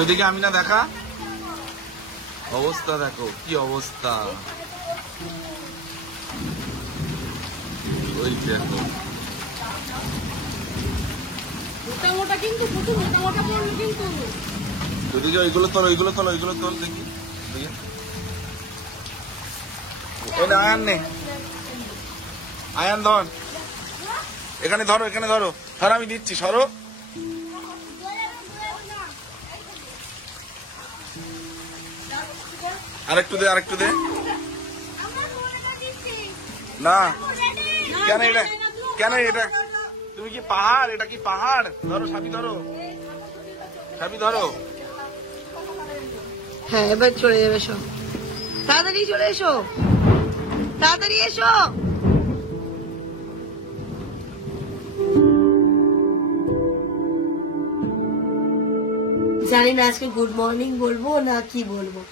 ওইদিকে আমি না দেখা অবস্থা দেখো কি অবস্থা, ওই দেখো ওইদিকে ওইগুলো তোল ওইগুলো তোল ওইগুলো তোল দেখি। আয়ান নে, আয়ান ধর, এখানে ধরো এখানে ধরো, ধর আমি দিচ্ছি, সরো। আরেকটু দে আরেকটু দে, না কেন এটা, কেন এটা, তুমি কি পাহাড়, এটা কি পাহাড়? ধরো সাবি, ধরো সাবি, ধরো। হ্যাঁ এবার চলে যাবে, সব তাড়াতাড়ি চলে এসো, তাড়াতাড়ি এসো। জানি না আজকে গুড মর্নিং বলবো না কি বলবো।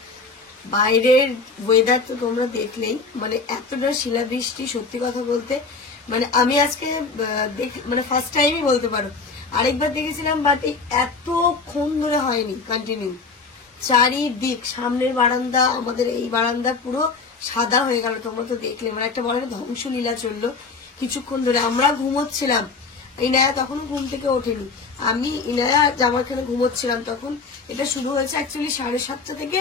বাইরের ওয়েদার তো তোমরা দেখলেই, মানে এতটা শিলাবৃষ্টি, সত্যি কথা বলতে মানে আমি আজকে মানে ফার্স্ট টাইমই বলতে পারো, আরেকবার দেখেছিলাম বাট এতক্ষণ ধরে হয়নি কন্টিনিউ। চারিদিক, সামনের বারান্দা, আমাদের এই বারান্দা পুরো সাদা হয়ে গেল, তোমরা তো দেখলে, মানে একটা বড় ধ্বংসলীলা চললো কিছুক্ষণ ধরে। আমরা ঘুমোচ্ছিলাম, ইনায়া তখন ঘুম থেকে ওঠেনি, আমি ইনায়া জামাখানে ঘুমোচ্ছিলাম, তখন এটা শুরু হয়েছে অ্যাকচুয়ালি 7:30 থেকে।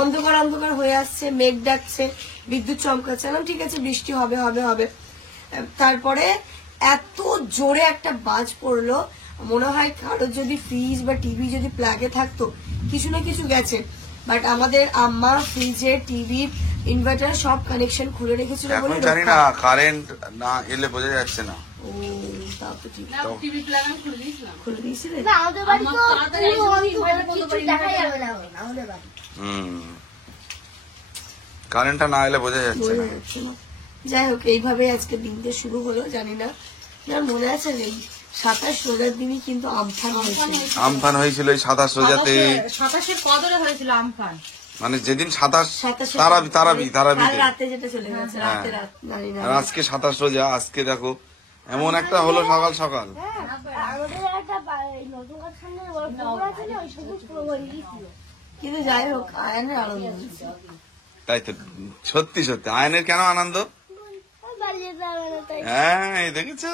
অন্ধকার অন্ধকার হয়ে আসছে, মেঘ ডাকছে, বিদ্যুৎ চমকাচ্ছে, ঠিক আছে বৃষ্টি হবে হবে হবে। তারপরে এত জোরে একটা বাজ পড়লো, মনে হয় কারো যদি ফ্রিজ বা টিভি যদি প্লাগে থাকতো, কিছু না কিছু গেছে। বাট আমাদের আম্মা ফ্রিজের, টিভির, ইনভার্টার সব কানেকশন খুলে রেখেছিল বলে জানি না, কারেন্ট না এলে বোঝা যাচ্ছে না। ও তাও তো ঠিক, টিভি প্লাগ আমি খুলে দিয়েছিলাম, খুলে দিয়েছিলে? কারেন্টটা না এলে বোঝা যাচ্ছে না। যাই হোক, এইভাবে আজকে দিনটা শুরু হলো। জানি না মনে আছে নেই, 27 রোজার দিনই কিন্তু আমফান হয়েছিল। আমফান হয়েছিল এই 27 রোজাতে, 27-এর কদরে হয়েছিল আমফান, মানে যেদিন 27 তারাবি রাতে যেটা চলে গেছে, রাতে রাত জানি না। আর আজকে 27 রোজা, আজকে দেখো এমন একটা হলো সকাল সকাল। কিন্তু যাই হোক আয়নের আনন্দ, তাই তো, সত্যি সত্যি আয়নের কেন আনন্দ। হ্যাঁ দেখেছো,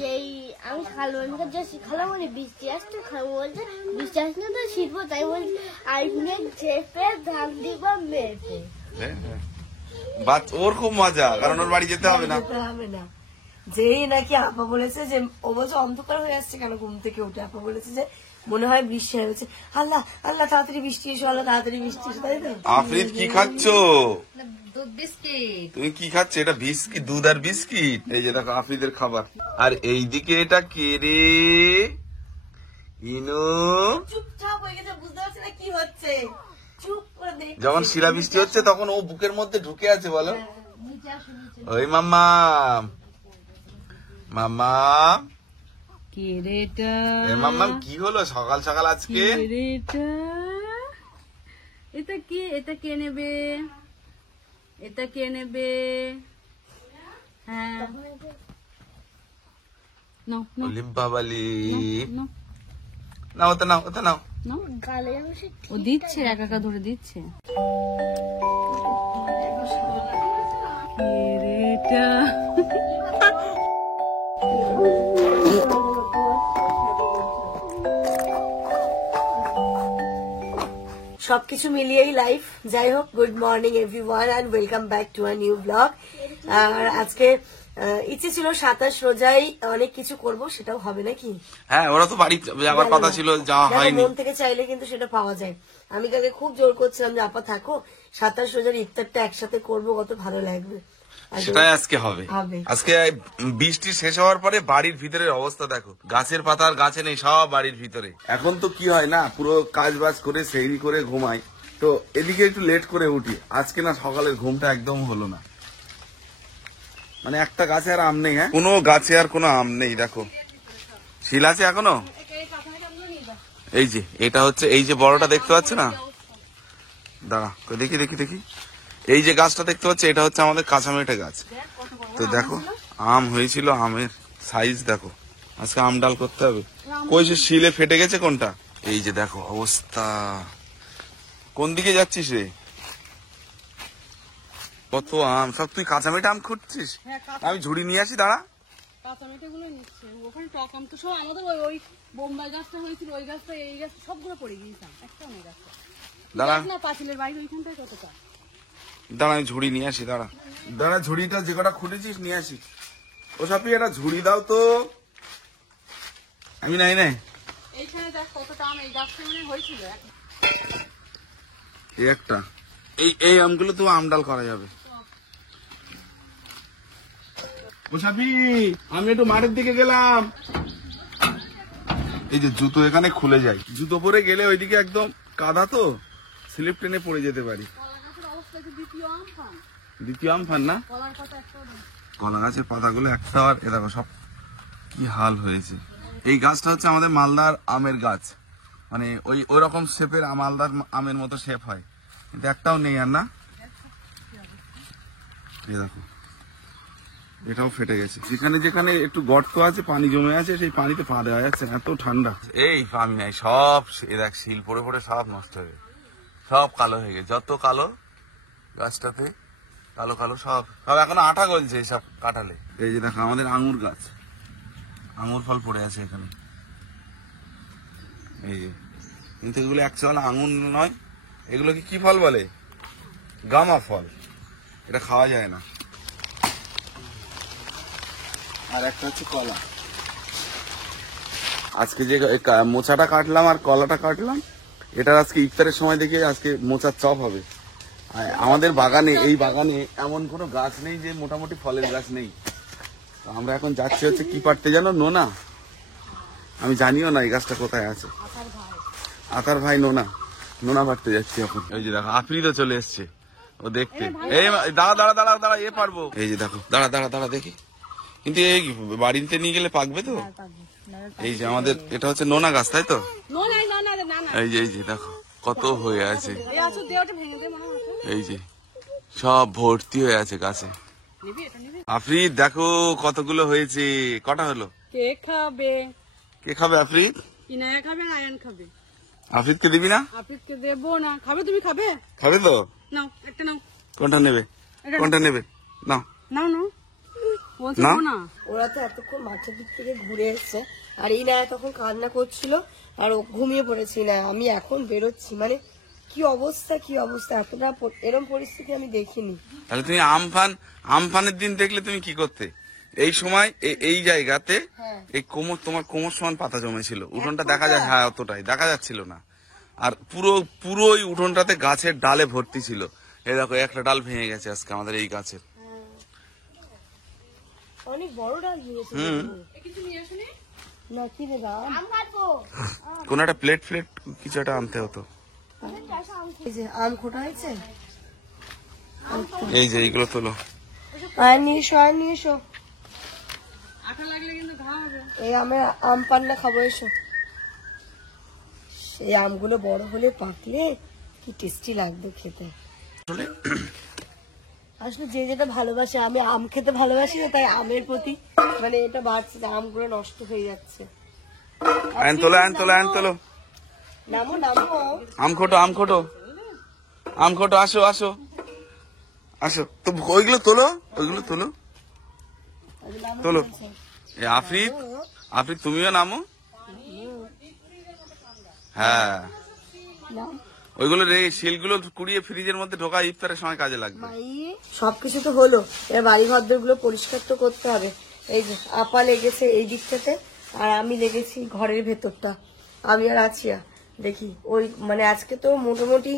যেই আমি খালবানকে যে শিখালাম বলি বৃষ্টি আসতে বলছে বৃষ্টি আসলে তো শিখবো, তাই বলছি আইনে চেপে ধান দিব মেপে। ওর খুব মজা, কারণ ওর বাড়ি যেতে হবে না। যেই নাকি আপা বলেছে যে, ও বলছে অন্ধকার হয়ে আসছে কেন ঘুম থেকে উঠে, আপা বলেছে যে মনে হয় বৃষ্টি হয়েছে, আল্লাহ আল্লাহ তাড়াতাড়ি বৃষ্টি এসো, আল্লাহ তাড়াতাড়ি বৃষ্টি এসো, তাই তো। আফরিদ কি খাচ্ছ দুধ বিস্কিট? তুমি কি খাচ্ছ? এটা বিস্কিট, দুধ আর বিস্কিট। এই যে দেখো আফরিদের খাবার। আর এইদিকে এটা কে রে? ইনু চুপচাপ হয়ে গেছে, বুঝতে পারছে না কি হচ্ছে, চুপ করে দেখে। যখন শিলা বৃষ্টি হচ্ছে তখন ও বুকের মধ্যে ঢুকে আছে, বলো ওই মাম্মা। মাম্মা কে রে এটা? মাম্মা কি হলো সকাল সকাল আজকে? কে রে এটা? এটা কে? এটা কে নেবে? এটা কে নেবে? হ্যাঁ নাও নাও লিম্বাবালি নাও নাও, ওটা নাও, ওটা নাও। নাও। গালে বসে ও দিচ্ছে, একা একা ধরে দিচ্ছে। কে রে এটা? সবকিছু মিলিয়েই লাইফ। যাই হোক, good morning everyone and welcome back to a new blog. আর আজকে ইচ্ছে ছিল 27 রোজাই অনেক কিছু করব, সেটাও হবে নাকি? হ্যাঁ, ওরা তো বাড়ি যাওয়ার কথা ছিল, যাওয়া দেখো, হয়নি। মন থেকে চাইলে কিন্তু সেটা পাওয়া যায়। আমি কালকে খুব জোর করছিলাম যে আপা থাকো, 27 রোজার ইফতারটা একসাথে করব, কত ভালো লাগবে। সেটাই আজকে হবে। হবে। আজকে বৃষ্টি শেষ হওয়ার পরে বাড়ির ভিতরের অবস্থা দেখো, গাছের পাতা আর গাছে নেই, সব বাড়ির ভিতরে। এখন তো কি হয় না, পুরো কাজ বাজ করে সেহরি করে ঘুমাই, তো এদিকে একটু লেট করে উঠি। আজকে না সকালের ঘুমটা একদম হলো না, মানে একটা গাছে আর আম নেই। হ্যাঁ, কোনো গাছে আর কোনো আম নেই। দেখো শিল আছে এখনো। এই যে এটা হচ্ছে, এই যে বড়টা দেখতে পাচ্ছ না, দাঁড়া দেখি দেখি দেখি, এই যে গাছটা দেখতে পাচ্ছ, এটা হচ্ছে আমাদের কাঁচামেটে গাছ। তো দেখো আম হয়েছিল, আমের সাইজ দেখো। আজকে আম ডাল করতে হবে। কই সে শিলে ফেটে গেছে কোনটা? এই যে দেখো অবস্থা। কোন দিকে যাচ্ছিস রে? কত আম, সব তুই কাঁচামেটে আম খুঁজছিস? আমি ঝুড়ি নিয়ে আসি, দাঁড়া। কাঁচামেটে গুলো নিচ্ছে ওখানে, টক আম তো সব আমাদের ওই বোম্বাই গাছটা হয়েছিল, ওই গাছটা এই গাছ সবগুলো পড়ে গিয়েছে, একটাও নেই গাছটা। দাঁড়া না পাঁচিলের বাইরে ওইখানটায় কতটা। দাঁড়া, আমি ঝুড়ি নিয়ে আসি, দাঁড়া দাঁড়া। ঝুড়িটা যে কটা খুলেছিস নিয়ে আসি। ও সাপি, একটা ঝুড়ি দাও তো। আমি নাই নাই, এইখানে দেখ কতটা আম এই গাছটা মানে হয়েছিল। এই একটা, এই আমগুলো তো আম ডাল করা যাবে। ও সাপি, আমি একটু মাঠের দিকে গেলাম। এই যে জুতো এখানে খুলে যায়, জুতো পরে গেলে ওইদিকে একদম কাদা, তো স্লিপ টেনে পড়ে যেতে পারি। দ্বিতীয় আম ফান না, কলা গাছের পাতাগুলো একটা, আর এ দেখো সব কি হাল হয়েছে। এই গাছটা হচ্ছে আমাদের মালদার আমের গাছ, মানে ওই রকম শেপের মালদার আমের মতো শেপ হয়, কিন্তু একটাও নেই আর না। এই দেখো এটাও ফেটে গেছে। যেখানে যেখানে একটু গর্ত আছে, পানি জমে আছে, সেই পানিতে পা দেওয়া যাচ্ছে না, এত ঠান্ডা। এই পানি নাই, সব এ দেখ শিল পড়ে পড়ে সব নষ্ট হয়ে গেছে, সব কালো হয়ে গেছে। যত কালো গাছটাতে, কালো কালো সব সব এখনো আঠা গলছে সব কাটালে। এই যে দেখো আমাদের আঙুর গাছ, আঙুর ফল পড়ে আছে এখানে। এই যে, কিন্তু এগুলো অ্যাকচুয়ালি আঙুর নয়, এগুলোকে কি ফল বলে? গামা ফল। এটা খাওয়া যায় না। আর একটা হচ্ছে কলা। আজকে যে মোচাটা কাটলাম আর কলাটা কাটলাম, এটার আজকে ইফতারের সময় দেখে আজকে মোচার চপ হবে। আমাদের বাগানে, এই বাগানে এমন কোনো গাছ নেই যে মোটামুটি ফলের গাছ নেই। তো আমরা এখন যাচ্ছি হচ্ছে কি পাড়তে জানো? নোনা। আমি জানিও না এই গাছটা কোথায় আছে। আকার ভাই নোনা পাড়তে যাচ্ছি এখন। এই যে দেখো আফ্রিদা চলে এসছে ও দেখতে। এই দাঁড়া দাঁড়া দাঁড়া দাঁড়া, এ পারবো। এই যে দেখো, দাঁড়া দাঁড়া দাঁড়া দেখি, কিন্তু এই বাড়িতে নিয়ে গেলে পাকবে তো? এই যে আমাদের এটা হচ্ছে নোনা গাছ, তাই তো? এই যে দেখো কত হয়ে আছে, এই যে সব ভর্তি হয়ে আছে গাছে। আফ্রিদ দেখো কতগুলো হয়েছে। কটা হলো? কে খাবে? কে খাবে? আফ্রিদ। ইনায়া খাবে, আয়ান খাবে। আফ্রিদকে দিবি না? আফ্রিদকে দেবো না। খাবে? তুমি খাবে? খাবে তো? নাও একটা নাও। কোনটা নেবে? কোনটা নেবে? নাও নাও নাও। না, ওরা তো এতক্ষণ মাঠের দিক থেকে ঘুরে এসছে, আর এই না তখন কান্না করছিল আর ও ঘুমিয়ে পড়েছি না। আমি এখন বেরোচ্ছি, মানে কি অবস্থা, কি অবস্থা, এতটা এরকম পরিস্থিতি আমি দেখিনি। তাহলে তুমি আমফানের দিন দেখলে তুমি কি করতে? এই সময় এই জায়গাতে এই কোমর, তোমার কোমর সমান পাতা জমেছিল। উঠোনটা দেখা যায়, হ্যাঁ অতটাই দেখা যাচ্ছিল না। আর পুরো ওই উঠোনটাতে গাছের ডালে ভর্তি ছিল। এই দেখো একটা ডাল ভেঙে গেছে আজকে আমাদের এই গাছের। অনেক বড় ডাল হয়েছে না? কি রে দাম, কোন একটা প্লেট কিছু একটা আনতে হতো। এই যে আম খোটা হয়েছে, এই যে এইগুলো তোলো। আর নিয়ে এসো, আর নিয়ে এসো। আঠা লাগলে কিন্তু ঘা হবে। এই আম পান্না খাবো, এসো। সেই আমগুলো বড় হলে পাকলে কি টেস্টি লাগবে খেতে। আসলে আসলে যে যেটা ভালোবাসে, আমি আম খেতে ভালোবাসি না, তাই আমের প্রতি মানে এটা বাড়ছে, যে আমগুলো নষ্ট হয়ে যাচ্ছে। আইন তোলো, আইন তোলো, আইন তোলো। নামো নামো। আম খোটো, আম খোটো, আম খোটো, আসো আসো আসো। তো ওইগুলো তোলো, ওইগুলো তোলো, তোলো। এ আফরিদ, আফরিদ তুমিও নামো। হ্যাঁ, নাম। ওইগুলো শিলগুলো কুড়িয়ে ফ্রিজের মধ্যে ঢোকা, ইফতারের সময় কাজে লাগবে। সবকিছু তো হলো, এবার বাড়ি ঘরদোর গুলো পরিষ্কার তো করতে হবে। এই যে আপা লেগেছে এই দিকটাতে, আর আমি লেগেছি ঘরের ভেতরটা। আমি আর আছিয়া দেখি ওই মানে আজকে তো মোটামুটি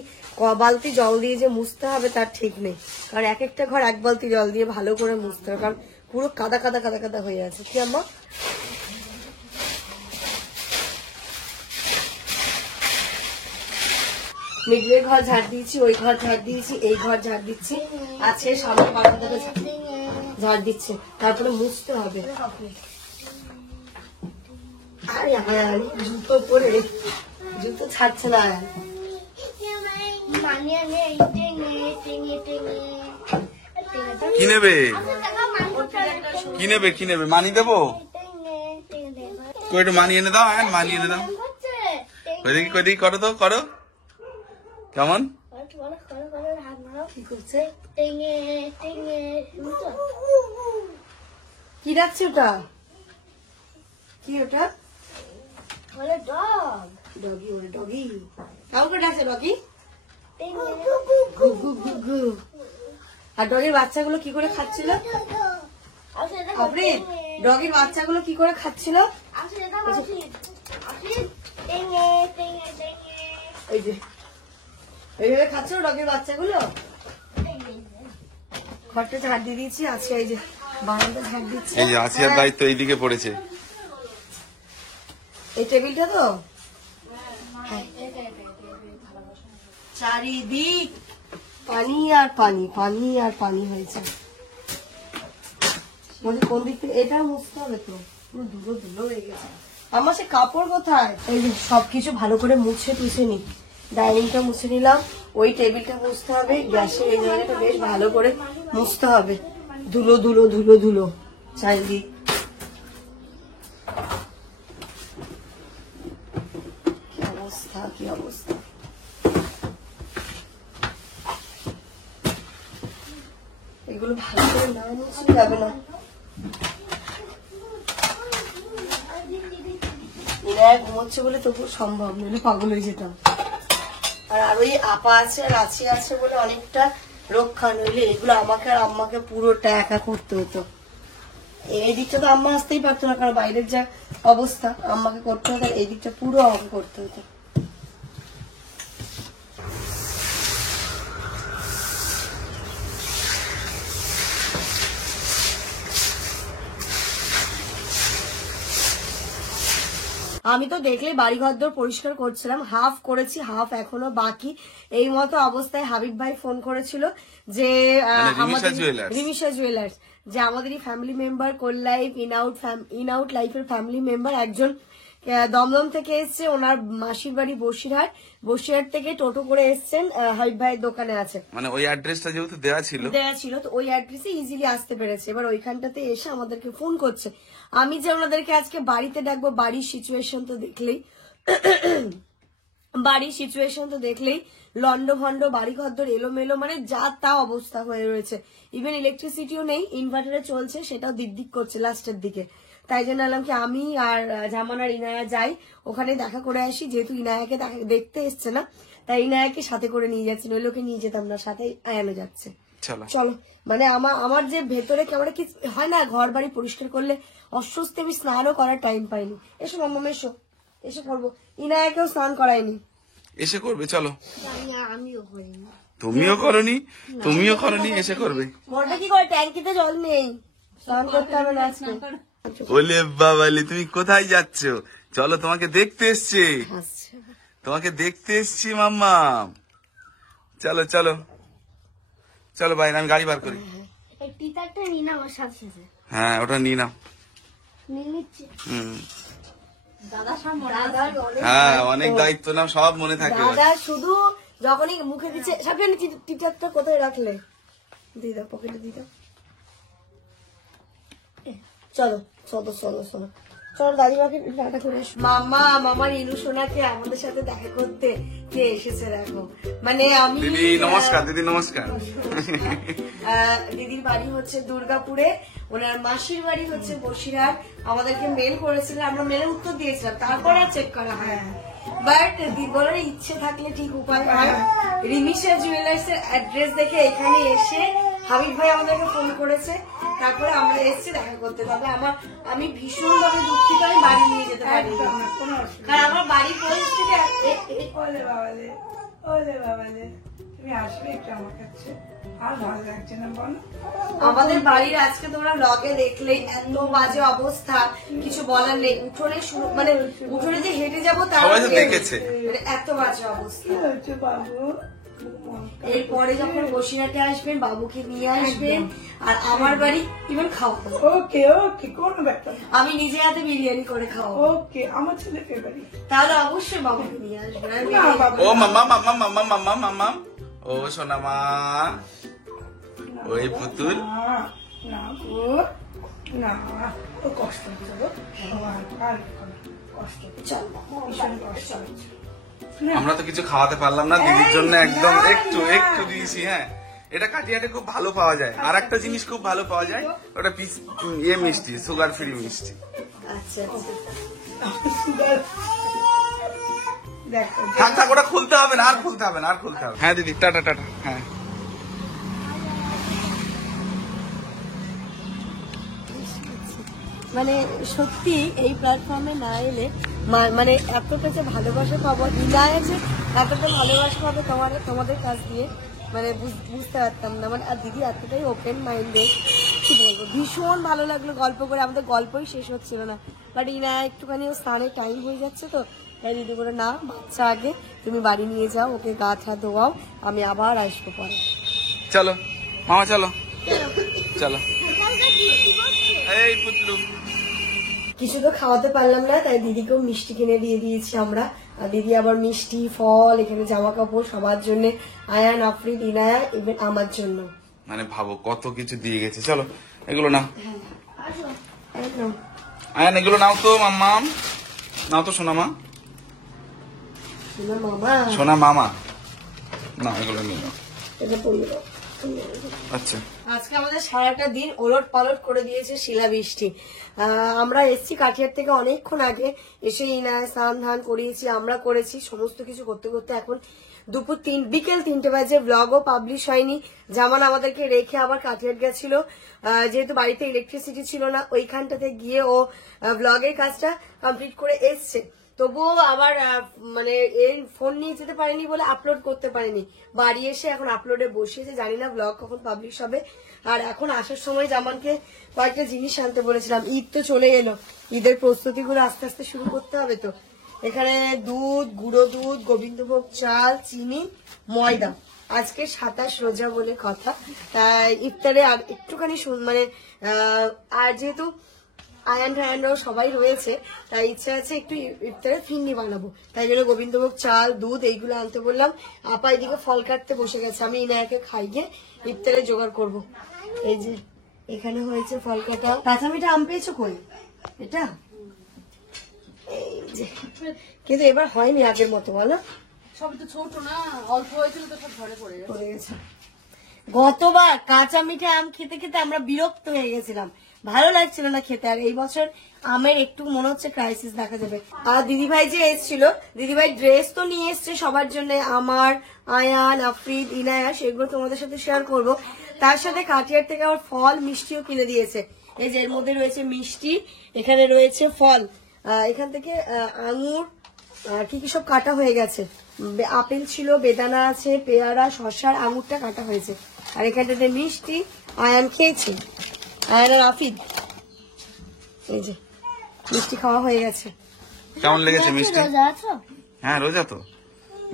বালতি জল দিয়ে যে মুছতে হবে তার ঠিক নেই, কারণ এক একটা ঘর এক বালতি জল দিয়ে ভালো করে মুছতে হবে, কারণ পুরো কাদা কাদা কাদা কাদা হয়ে আছে। কি আম্মা? মিডলের ঘর ঝাড় দিয়েছি, ওই ঘর ঝাড় দিয়েছি, এই ঘর ঝাড় দিচ্ছি, আছে সামনে বারান্দাটা ঝাড় দিচ্ছে, তারপরে মুছতে হবে। আরে আমার জুতো পরে, জুতো ছাড়ছে না। কি নেবে, কি নেবে, কি নেবে? মানি দেবো? একটু মানি এনে দাও, হ্যাঁ মানি এনে দাও। কই দেখি, কই দেখি, করো তো, করো। কেমন কি করছে? কি ডাকছে ওটা? কি ওটা? ডগি, ওরে ডগি। কেমন করে ডাকছে ডগি? ঘু ঘু ঘু ঘু। আর ডগির বাচ্চাগুলো কি করে খাচ্ছিল? আপনি ডগির বাচ্চাগুলো কি করে খাচ্ছিল? এই যে এইভাবে খাচ্ছিল ডগির বাচ্চাগুলো। ঘরটা ঝাড় দিয়ে দিয়েছি, আছে এই যে বারান্দা ঝাড় দিচ্ছি। এই যে আসিয়ার দায়িত্ব এইদিকে পড়েছে। এই টেবিলটা তো চারিদিক পানি আর পানি, পানি আর পানি হয়েছে। কোন দিক থেকে এটা মুছতে হবে তো, পুরো ধুলো ধুলো হয়ে গেছে। আমার সে কাপড় কোথায়? এই যে সবকিছু ভালো করে মুছে টুছে নি, ডাইনিংটা মুছে নিলাম, ওই টেবিলটা মুছতে হবে, গ্যাসের এই জায়গাটা বেশ ভালো করে মুছতে হবে। ধুলো ধুলো ধুলো ধুলো চারিদিক। কি অবস্থা, কি অবস্থা। এগুলো ভালো করে না মুছলে যাবে না। ঘুমোচ্ছে বলে তবু সম্ভব, নইলে পাগল হয়ে যেতাম। আর ওই আপা আছে আর রাঁচি আছে বলে অনেকটা রক্ষা, নইলে এগুলো আমাকে আর আম্মাকে পুরোটা একা করতে হতো। এই দিকটা তো আম্মা আসতেই পারতো না, কারণ বাইরের যা অবস্থা, আম্মাকে করতে হতো, এই দিকটা পুরো আমাকে করতে হতো। আমি তো দেখলে বাড়ি ঘরদোর পরিষ্কার করছিলাম, হাফ করেছি, হাফ এখনো বাকি। এই মতো অবস্থায় হাবিব ভাই ফোন করেছিল যে রিমিশা জুয়েলার্স, যে আমাদেরই ফ্যামিলি মেম্বার, কোল লাইফ ইন আউট লাইফের ফ্যামিলি মেম্বার একজন দমদম থেকে এসছে, ওনার মাসির বাড়ি বসিরহাট থেকে টোটো করে এসছেন, হাবিব ভাইয়ের দোকানে আছে, মানে ওই অ্যাড্রেসটা যেহেতু দেওয়া ছিল, তো ওই অ্যাড্রেসে ইজিলি আসতে পেরেছে। এবার ওইখানটাতে এসে আমাদেরকে ফোন করছে। আমি যে ওনাদেরকে আজকে বাড়িতে ডাকবো, বাড়ির সিচুয়েশন তো দেখলেই লন্ডভন্ড, বাড়ি ঘরদোর এলোমেলো, মানে যা তা অবস্থা হয়ে রয়েছে। ইভেন ইলেকট্রিসিটিও নেই, ইনভার্টারে চলছে, সেটাও দিক করছে লাস্টের দিকে। তাই জন্য এলাম কি আমি আর জামান আর ইনায়া যাই, ওখানে দেখা করে আসি, যেহেতু ইনায়াকে দেখতে এসছে না, তাই ইনায়াকে সাথে করে নিয়ে যাচ্ছে, নইলে ওকে নিয়ে যেতাম না, সাথে আয়ানো যাচ্ছে। চলো, মানে আমার যে ভেতরে কেমন কি হয় না, ঘর বাড়ি পরিষ্কার করলে অস্বস্তি, আমি স্নানও করার টাইম পাইনি। এসো মাম্মা, এসে করবো। ইনায়াকেও স্নান করায়নি, এসে করবে। চলো, আমিও করিনি, তুমিও করনি, এসে করবে। মোটা কি করে, ট্যাঙ্কিতে জল নেই, স্নান করতে হবে না আজকে। বলে বাবালি, তুমি কোথায় যাচ্ছ? চলো, তোমাকে দেখতে এসছি মাম্মা। চলো চলো চলো বাইরে, আমি গাড়ি বার করি। টিচারটা নিয়ে নাও আমার সাথে। হ্যাঁ, ওটা নিয়ে নাও। নিয়ে নিচ্ছি। দাদা সব মনে দাদার অনেক হ্যাঁ, অনেক দায়িত্ব নাম, সব মনে থাকে। দাদা শুধু যখনই মুখে দিচ্ছে সাবিয়ানি টিকটকটা কোথায় রাখলে দিদা পকেটে দিদা চলো চলো চলো চলো চলো দাদিমাকে টাটা করে আসো। মামার ইনু সোনাকে আমাদের সাথে দেখা করতে কে এসেছে দেখো, মানে আমি দিদি নমস্কার, দিদি নমস্কার। দিদির বাড়ি হচ্ছে দুর্গাপুরে, ওনার মাসির বাড়ি হচ্ছে বসিরহাট। আমাদেরকে মেল করেছিলেন, আমরা মেলে উত্তর দিয়েছিলাম, তারপর আর চেক করা হয়। বাট বলার ইচ্ছে থাকলে ঠিক উপায় হয়। রিমিশা জুয়েলার্স এর অ্যাড্রেস দেখে এখানে এসে হাবিব ভাই আমাদেরকে ফোন করেছে, তারপরে আমরা এসেছি দেখা করতে। তবে আমি ভীষণ ভাবে দুঃখিত, আমি বাড়ি নিয়ে যেতে পারি, কারণ আমার বাড়ির পরিস্থিতি ওলে বাবালে, ওলে বাবালে, তুমি আসবে একটু আমার কাছে, আর ভালো লাগছে না বলো? আমাদের বাড়ির আজকে তোমরা ব্লগে দেখলেই এত বাজে অবস্থা, কিছু বলার নেই। উঠোনে শুরু মানে উঠোনে যে হেঁটে যাবো তার সবাই তো দেখেছে। মানে এত বাজে অবস্থা। কি হচ্ছে বাবু? এরপরে যখন বসিরহাটে আসবেন বাবুকে নিয়ে আসবেন, আর আমার বাড়ি ইভেন খাওয়াবো। ওকে ওকে, কোনো ব্যাপার না। আমি নিজে হাতে বিরিয়ানি করে খাওয়াবো, ওকে, আমার ছেলেকে বাড়ি। তাহলে অবশ্যই বাবুকে নিয়ে আসবেন। আর না বিরিয়ানি- বাবু, ও মাম্মা মাম্মা মাম্মা মাম্মা মাম্মা, ও সোনা মা, ওই পুতুল। না না গো, না, ও কষ্ট হচ্ছে গো, আর কষ্ট হচ্ছে, চল, ভীষণ কষ্ট হচ্ছে। আমরা তো কিছু খাওয়াতে পারলাম না দিদির জন্য, একদম একটু একটু দিয়েছি। হ্যাঁ, এটা কাটিয়াটে খুব ভালো পাওয়া যায়। আর একটা জিনিস খুব ভালো পাওয়া যায়, ওটা মিষ্টি, সুগার ফ্রি মিষ্টি। আচ্ছা সুগার, দেখো থাক থাক, ওটা খুলতে হবে না, আর খুলতে হবে না, আর খুলতে হবে। হ্যাঁ দিদি, টাটা টাটা। হ্যাঁ, মানে সত্যি এই প্ল্যাটফর্মে না এলে মানে এতটা যে ভালোবাসা পাবো, ইনায় যে এতটা ভালোবাসা পাবে তোমাদের কাছ দিয়ে, মানে বুঝতে পারতাম না। মানে আর দিদি এতটাই ওপেন মাইন্ডেড, কি বলবো, ভীষণ ভালো লাগলো গল্প করে। আমাদের গল্পই শেষ হচ্ছিল না, বাট ইনা একটুখানি স্নানের টাইম হয়ে যাচ্ছে তো, তাই দিদি করে না, বাচ্চা আগে তুমি বাড়ি নিয়ে যাও, ওকে গা ঠা ধোয়াও, আমি আবার আসবো পরে। চলো মামা, চলো চলো। এই পুতলু, কিছু তো খাওয়াতে পারলাম না, তাই দিদিকেও মিষ্টি কিনে দিয়ে দিয়েছি আমরা। আর দিদি আবার মিষ্টি, ফল, এখানে জামা কাপড় সবার জন্য, আয়ান, আফরিদ, ইনায়া, ইভেন আমার জন্য। মানে ভাবো কত কিছু দিয়ে গেছে। চলো এগুলো নাও, একদম আয়ান এগুলো নাও তো, মাম্মা নাও তো, সোনা মা, শোনা মামা, সোনা মামা, না এগুলো নিয়ে নাও। এটা পরিয়ে দাও। আচ্ছা, আজকে আমাদের সারাটা দিন ওলট পালট করে দিয়েছে শিলাবৃষ্টি। আমরা এসছি কাঠিয়ার থেকে অনেকক্ষণ আগে, এসে ইনায় স্নান ধান করিয়েছি, আমরা করেছি, সমস্ত কিছু করতে করতে এখন বিকেল 3টে বাজে। ব্লগও পাবলিশ হয়নি। জামান আমাদেরকে রেখে আবার কাঠিয়ার গেছিল, যেহেতু বাড়িতে ইলেকট্রিসিটি ছিল না, ওইখানটাতে গিয়ে ও ব্লগের কাজটা কমপ্লিট করে এসছে। তবুও আবার মানে এই ফোন নিয়ে যেতে পারেনি বলে আপলোড করতে পারেনি। বাড়ি এসে এখন আপলোডে বসিয়েছে, জানি না ব্লগ কখন পাবলিশ হবে। আর এখন আসার সময় জামানকে কয়েকটা জিনিস আনতে বলেছিলাম, ঈদ তো চলে এলো, ঈদের প্রস্তুতিগুলো আস্তে আস্তে শুরু করতে হবে। তো এখানে দুধ, গুঁড়ো দুধ, গোবিন্দভোগ চাল, চিনি, ময়দা। আজকে 27 রোজা বলে কথা, তাই ইফতারে আর একটুখানি মানে আর যেহেতু আয়ান ঠায়ানরাও সবাই রয়েছে, তাই ইচ্ছা আছে একটু ইফতারে ফিন্নি বানাবো, তাই জন্য গোবিন্দভোগ চাল, দুধ এইগুলো আনতে বললাম। আপা এদিকে ফল কাটতে বসে গেছে, আমি ইনায়াকে খাইয়ে ইফতারে জোগাড় করব। এই যে এখানে হয়েছে ফল কাটা। কাঁচা মিঠা আম পেয়েছো কই? এটা এই যে, কিন্তু এবার হয়নি আগের মতো, বলো? সবই তো ছোট না, অল্প হয়েছিল তো সব ঘরে পড়ে গেছে। পড়ে গেছে। গতবার কাঁচা মিঠা আম খেতে খেতে আমরা বিরক্ত হয়ে গেছিলাম, ভালো লাগছিল না খেতে। আর এই বছর আমের একটু মনে হচ্ছে ক্রাইসিস দেখা যাবে। আর দিদিভাই যে এসেছিল, দিদিভাই ড্রেস তো নিয়ে এসছে সবার জন্য, আমার, আয়ান, আফরিদ, ইনায়া, সেগুলো তোমাদের সাথে শেয়ার করব। তার সাথে কাটিয়ার থেকে আমার ফল মিষ্টিও কিনে দিয়েছে। এই যে এর মধ্যে রয়েছে মিষ্টি, এখানে রয়েছে ফল, এখান থেকে আঙুর, কি কি সব কাটা হয়ে গেছে। আপেল ছিল, বেদানা আছে, পেয়ারা, শসার, আঙুরটা কাটা হয়েছে। আর এখানটাতে মিষ্টি আয়ান খেয়েছে, আয়ান আর আফিদ। এই যে মিষ্টি খাওয়া হয়ে গেছে। কেমন লেগেছে মিষ্টি? রোজা আছো? হ্যাঁ রোজা তো।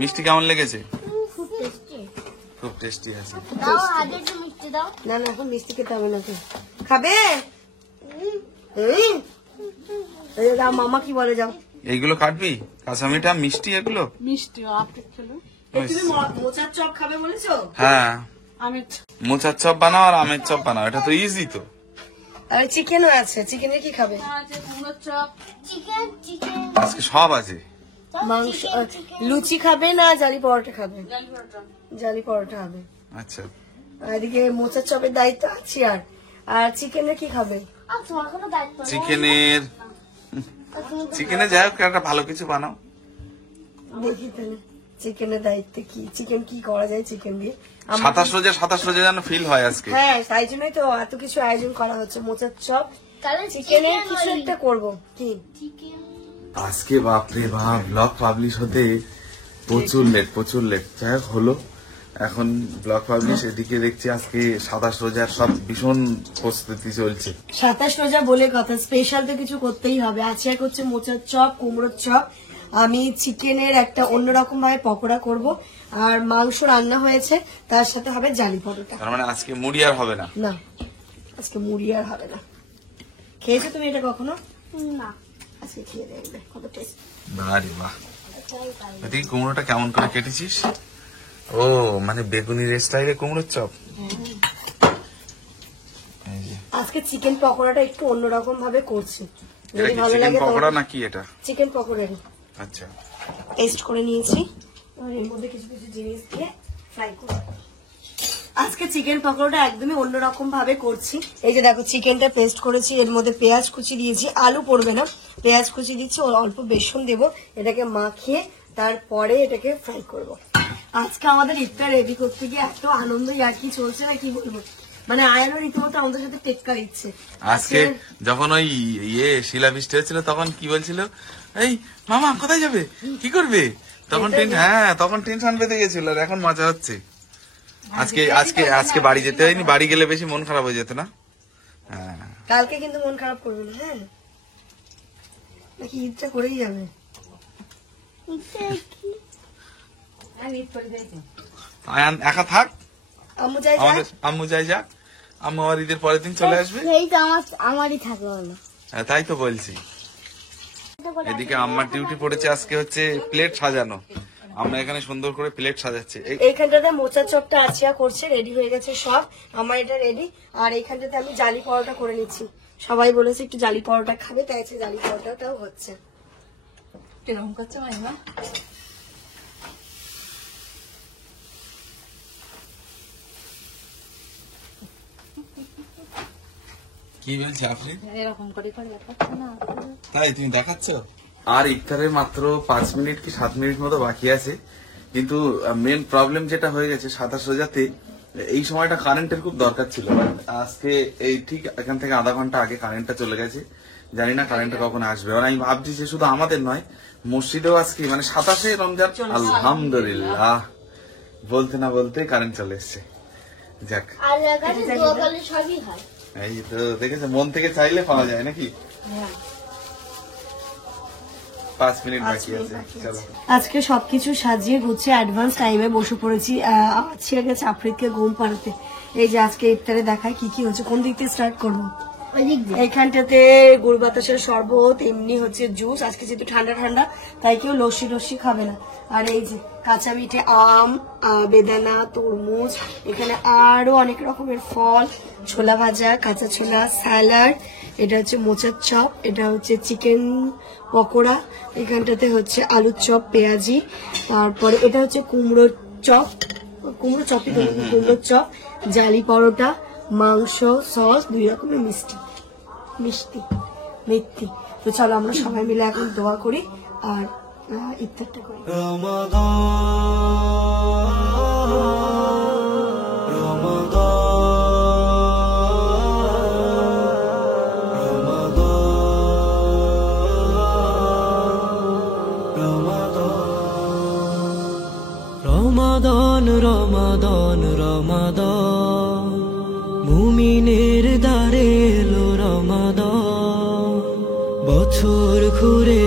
মিষ্টি কেমন লেগেছে? খুব টেস্টি। খুব টেস্টি আছে। দাও আগে একটু মিষ্টি দাও। না না, এখন মিষ্টি খেতে হবে না। তো খাবে? এই যে দাও, মামা কি বলে যাও। এইগুলো কাটবি? কাঁচামিঠা মিষ্টি এগুলো? মিষ্টি আপনি খেলো। তুমি মোচার চপ খাবে বলেছো? হ্যাঁ, আমি মোচার চপ বানাও আর আমের চপ বানাও, এটা তো ইজি তো। আর চিকেনও আছে, চিকেনের কি খাবে? আছে কুমড়োর চপ, চিকেন চিকেন আজকে সব আছে। মাংস, লুচি খাবে না জালি পরোটা খাবে? ডাল পরোটা। জালি পরোটা হবে। আচ্ছা, আর এদিকে মোচার চপের দায়িত্ব আছে। আর চিকেনের কি খাবে? আর তোমার কোনো দায়িত্ব নেই। চিকেনের যাই হোক একটা ভালো কিছু বানাও। দেখি তাহলে চিকেনের দায়িত্ব কি, চিকেন কি করা যায় চিকেন দিয়ে। 27 রোজা যেন ফিল হয় আজকে। হ্যাঁ, তাই জন্যই তো এত কিছু আয়োজন করা হচ্ছে। মোচার চপ, তাহলে চিকেনের কিছু একটা করবো। কি চিকেন আজকে বাপরে বাপ, ব্লগ পাবলিশ হতে প্রচুর লেট। যাই হোক হলো, এখন ব্লগ পাবলিশ। এদিকে দেখছি আজকে 27 রোজার সব ভীষণ প্রস্তুতি চলছে। 27 রোজা বলে কথা, স্পেশাল তো কিছু করতেই হবে। আছে এক হচ্ছে মোচার চপ, কুমড়োর চপ, আমি চিকেনের একটা অন্যরকম ভাবে পকোড়া করব, আর মাংস রান্না হয়েছে, তার সাথে হবে জালি পরোটা। তার মানে আজকে মুড়ি আর হবে না? না, আজকে মুড়ি আর হবে না। খেয়েছো তুমি এটা কখনো? না আজকে খেয়ে দেখবে কত টেস্ট। বাড়ি বাহ, এদিকে কুমড়োটা কেমন করে কেটেছিস? ও মানে বেগুনির স্টাইলে কুমড়োর চপ। এই যে আজকে চিকেন পকোড়াটা একটু অন্যরকম ভাবে করছি, এটা যদি কি ভালো চিকেন লাগে। পকোড়া নাকি এটা? চিকেন পকোড়ারই আচ্ছা, পেস্ট করে নিয়েছি, আর এর মধ্যে কিছু কিছু জিনিস দিয়ে ফ্রাই করব। আজকে চিকেন পকোড়াটা একদমই অন্যরকম ভাবে করছি। এই যে দেখো, চিকেনটা পেস্ট করেছি, এর মধ্যে পেঁয়াজ কুচি দিয়েছি, আলু পড়বে না, পেঁয়াজ কুচি দিচ্ছি, অল্প বেসন দেবো, এটাকে মাখিয়ে তারপরে এটাকে ফ্রাই করব। আজকে আমাদের ইফতার রেডি করতে গিয়ে এত আনন্দ আর কি চলছে না, কি বলবো। মানে আয়ানো রীতিমতো আমাদের সাথে টেক্কা দিচ্ছে। আজকে যখন ওই শিলাবৃষ্টি হচ্ছিল তখন কি বলছিল, এই মামা কোথায় যাবে, কি করবে, তখন তখন টেনশন পেতে গেছিল, আর এখন মজা হচ্ছে। আজকে বাড়ি যেতে হয়নি, বাড়ি গেলে বেশি মন খারাপ হয়ে যেত না? হ্যাঁ, কালকে কিন্তু মন খারাপ করবে না, হ্যাঁ নাকি ঈদটা করেই যাবে? আয়ান একা থাক, আম্মু যাই আমাদের আম্মু যাই যাক, আম্মু আবার ঈদের পরের দিন চলে আসবে। সেই তো আমারই থাকলো না। হ্যাঁ, তাই তো বলছি। এদিকে আম্মার ডিউটি পড়েছে আজকে হচ্ছে প্লেট সাজানো। আমরা এখানে সুন্দর করে প্লেট সাজাচ্ছি। এইখানটাতে মোচার চপটা আচিয়া করছে, রেডি হয়ে গেছে সব, আমার এটা রেডি। আর এইখানটাতে আমি জালি পরোটা করে নিচ্ছি, সবাই বলেছে একটু জালি পরোটা খাবে, তাই আছে জালি পরোটাটাও হচ্ছে। এরকম করছে মাইমা। কি বলছি আপনি? এরকম করে দেখাচ্ছে না? তাই তুমি দেখাচ্ছ? আর ইফতারের মাত্র 5 মিনিট কি 7 মিনিট মতো বাকি আছে, কিন্তু মেন প্রবলেম যেটা হয়ে গেছে 27 রোজাতে, এই সময়টা কারেন্টের খুব দরকার ছিল। আজকে এই ঠিক এখান থেকে আধা ঘন্টা আগে কারেন্টটা চলে গেছে, জানি না কারেন্টটা কখন আসবে। আর আমি ভাবছি যে শুধু আমাদের নয়, মসজিদেও আজকে মানে 27 রমজান, আলহামদুলিল্লাহ বলতে না বলতে কারেন্ট চলে এসছে। যাক, আর লাগাতে দোকানে সবই হয়। এই তো দেখেছো, মন থেকে চাইলে পাওয়া যায় নাকি। 5 মিনিট বাকি আছে, চলো। আজকে সবকিছু সাজিয়ে গুছিয়ে অ্যাডভান্স টাইমে বসে পড়েছি ছেড়ে গেছে আফ্রিদকে ঘুম পাড়াতে। এই যে আজকে ইফতারে দেখায় কি কি হচ্ছে, কোন দিক থেকে স্টার্ট করবো? এইখানটাতে গুড় বাতাসের শরবত, এমনি হচ্ছে জুস। আজকে যেহেতু ঠান্ডা ঠান্ডা, তাই কেউ লস্যি খাবে না। আর এই যে কাঁচা মিঠে আম, বেদানা, তরমুজ, এখানে আরো অনেক রকমের ফল, ছোলা ভাজা, কাঁচা ছোলা, স্যালাড, এটা হচ্ছে মোচার চপ, এটা হচ্ছে চিকেন পকোড়া, এখানটাতে হচ্ছে আলুর চপ পেঁয়াজি, তারপরে এটা হচ্ছে কুমড়োর চপ, কুমড়ো চপই তো, কুমড়োর চপ, জালি পরোটা, মাংস, সস, 2 রকমের মিষ্টি। তো চলো আমরা সবাই মিলে এখন দোয়া করি আর ইফতারটা করি। রমাদান রমাদান রমাদান, মুমিনের দ্বারে এলো রমাদান, বছর ঘুরে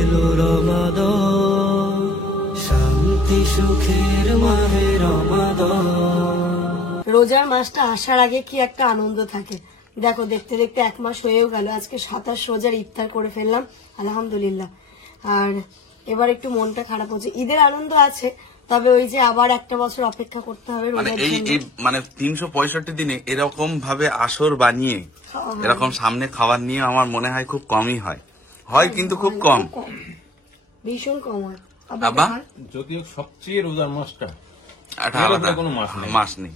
এলো রমাদান, শান্তি সুখের মাহে রমাদান। রোজার মাসটা আসার আগে কি একটা আনন্দ থাকে, দেখো দেখতে দেখতে 1 মাস হয়েও গেল, আজকে 27 রোজার ইফতার করে ফেললাম আলহামদুলিল্লাহ। আর এবার একটু মনটা খারাপ হচ্ছে, ঈদের আনন্দ আছে, তবে ওই যে আবার একটা বছর অপেক্ষা করতে হবে মানে রোজার এই জন্য। এই মানে 365 দিনে এরকম ভাবে আসর বানিয়ে এরকম সামনে খাবার নিয়ে আমার মনে হয় খুব কমই হয়, কিন্তু খুব কম। ভীষণ কম হয়। আব্বা? যদিও সবচেয়ে রোজার মাসটা একটা এর আলাদা উপরে কোনো মাস নেই।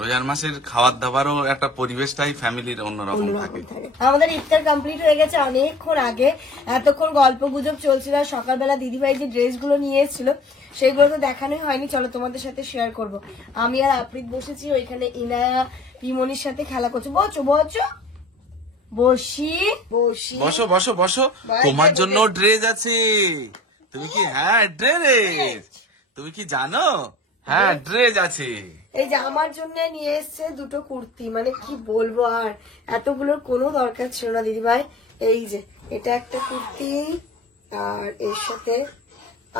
রোজার মাসের খাবার দাবারও একটা পরিবেশটাই ফ্যামিলির অন্যরকম থাকে। আমাদের ইফতার কমপ্লিট হয়ে গেছে অনেকক্ষণ আগে, এতক্ষণ গল্প গুজব চলছিল। আর সকালবেলা দিদিভাই যে ড্রেসগুলো নিয়ে এসেছিল সেগুলো তো দেখানোই হয়নি, চলো তোমাদের সাথে শেয়ার করব। আমি আর আফ্রিদ বসেছি ওইখানে, ইনায়া পিমনির সাথে খেলা করছে। বসো বসো, বসি বসি, বসো বসো বসো, তোমার জন্য ড্রেস আছে। তুমি কি? হ্যাঁ ড্রেস, তুমি কি জানো? হ্যাঁ ড্রেস আছে। এই যে আমার জন্য নিয়ে এসছে 2টো কুর্তি, মানে কি বলবো, আর এতগুলোর কোনো দরকার ছিল না দিদিভাই। এই যে এটা একটা কুর্তি, আর এর সাথে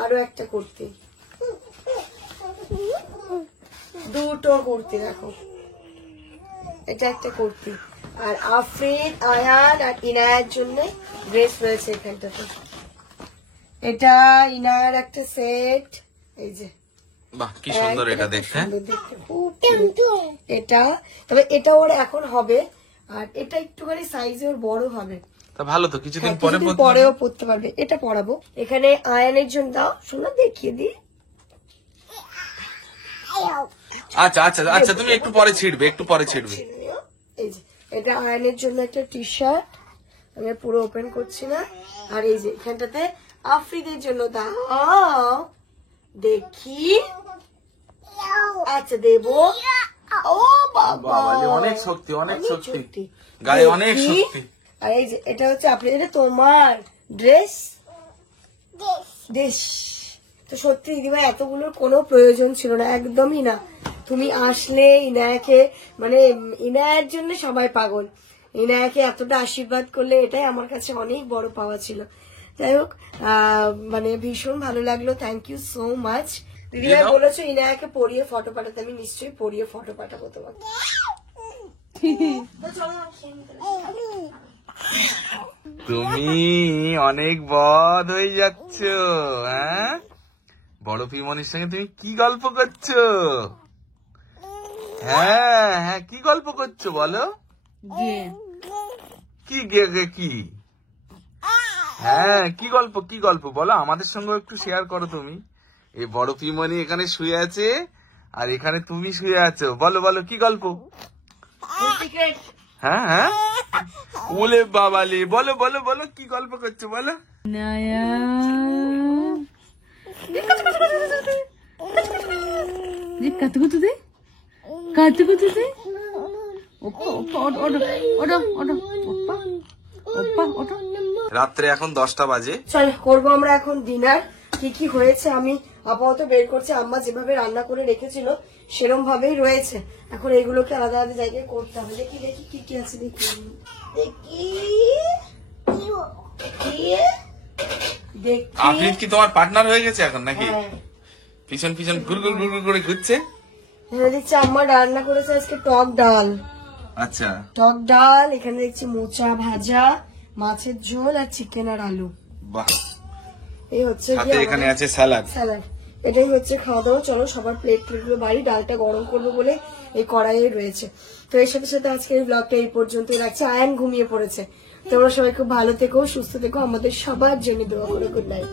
আরো একটা কুর্তি, 2টো কুর্তি। দেখো এটা একটা কুর্তি, আর আফরিদ, আয়ান আর ইনায়ার জন্য ড্রেস রয়েছে এখানটাতে। এটা ইনায়ার একটা সেট, এই যে বাহ কি সুন্দর এটা দেখতে। সুন্দর দেখতে, খুব cute। এটা তবে এটা ওর এখন হবে, আর এটা একটুখানি সাইজে ওর বড় হবে। তা ভালো তো, কিছুদিন হ্যাঁ, পরে কিছুদিন পরেও পড়তে পারবে। এটা পরাবো। এখানে আয়ানের জন্য দাও, শোনো দেখিয়ে দিই। আচ্ছা আচ্ছা আচ্ছা, তুমি একটু পরে ছিড়বে, একটু পরে ছিড়বে। এই যে এটা আয়ানের জন্য একটা টি শার্ট, আমি পুরো ওপেন করছি না। আর এই যে এখানটাতে আফ্রিদের জন্য দাও, দেখি। আচ্ছা দেবো। ও বাবা, অনেক শক্তি, অনেক শক্তি গায়ে, অনেক দেখি। শক্তি। আর এই যে এটা হচ্ছে আপনার, এটা তোমার ড্রেস। তো সত্যি দিদিভাই এতগুলোর কোনো প্রয়োজন ছিল না, একদমই না। তুমি আসলে ইনায়াকে, মানে ইনায়ার জন্য সবাই পাগল, ইনায়াকে এতটা আশীর্বাদ করলে এটাই আমার কাছে অনেক বড় পাওয়া ছিল। যাই হোক, মানে ভীষণ ভালো লাগলো, থ্যাংক ইউ সো মাচ। দিদিভাই বলেছো ইনায়াকে পরিয়ে ফটো পাঠাতে, আমি নিশ্চয়ই পরিয়ে ফটো পাঠাবো তোমাকে। তুমি অনেক বদ হয়ে যাচ্ছ, হ্যাঁ? বড় পিমনির সঙ্গে তুমি কি গল্প করছো? হ্যাঁ হ্যাঁ, কি গল্প করছো বলো? কি গে গে কি? হ্যাঁ কি গল্প বলো, আমাদের সঙ্গে একটু শেয়ার করো তুমি। এই বড় পিমনি এখানে শুয়ে আছে, আর এখানে তুমি শুয়ে আছো, বলো বলো কি গল্প? হ্যাঁ হ্যাঁ, ওলে বাবালে, বলো বলো বলো, কি গল্প করছো বলো? রাত্রে এখন 10টা বাজে। চল করবো আমরা এখন ডিনার। কি কি হয়েছে আমি আপাতত বের করছি, আম্মা যেভাবে রান্না করে রেখেছিল সেরকম ভাবেই রয়েছে। এখন এগুলোকে আলাদা আলাদা জায়গায় করতে হবে। দেখি দেখি কি কি আছে, দেখি দেখি দেখি। আফরিদ কি তোমার পার্টনার হয়ে গেছে এখন নাকি? হ্যাঁ। পিছন পিছন গুড়গুড় গুড়গুড় করে ঘুরছে। এখানে দেখছি আম্মা রান্না করেছে আজকে টক ডাল। আচ্ছা, টক ডাল, এখানে দেখছি মোচা ভাজা, মাছের ঝোল, আর চিকেন আর আলু। বাহ। এই হচ্ছে সাথে এখানে আছে স্যালাড। স্যালাড। এটাই হচ্ছে খাওয়া দাওয়া। চলো সবার প্লেট গুলো বাড়ি, ডালটা গরম করবো বলে এই কড়াইয়ে রয়েছে। তো এর সাথে সাথে আজকের এই ব্লগটা এই পর্যন্তই রাখছি। আয়ান ঘুমিয়ে পড়েছে। তোমরা সবাই খুব ভালো থেকো, সুস্থ থেকো, আমাদের সবার জন্য দোয়া করো। Good night.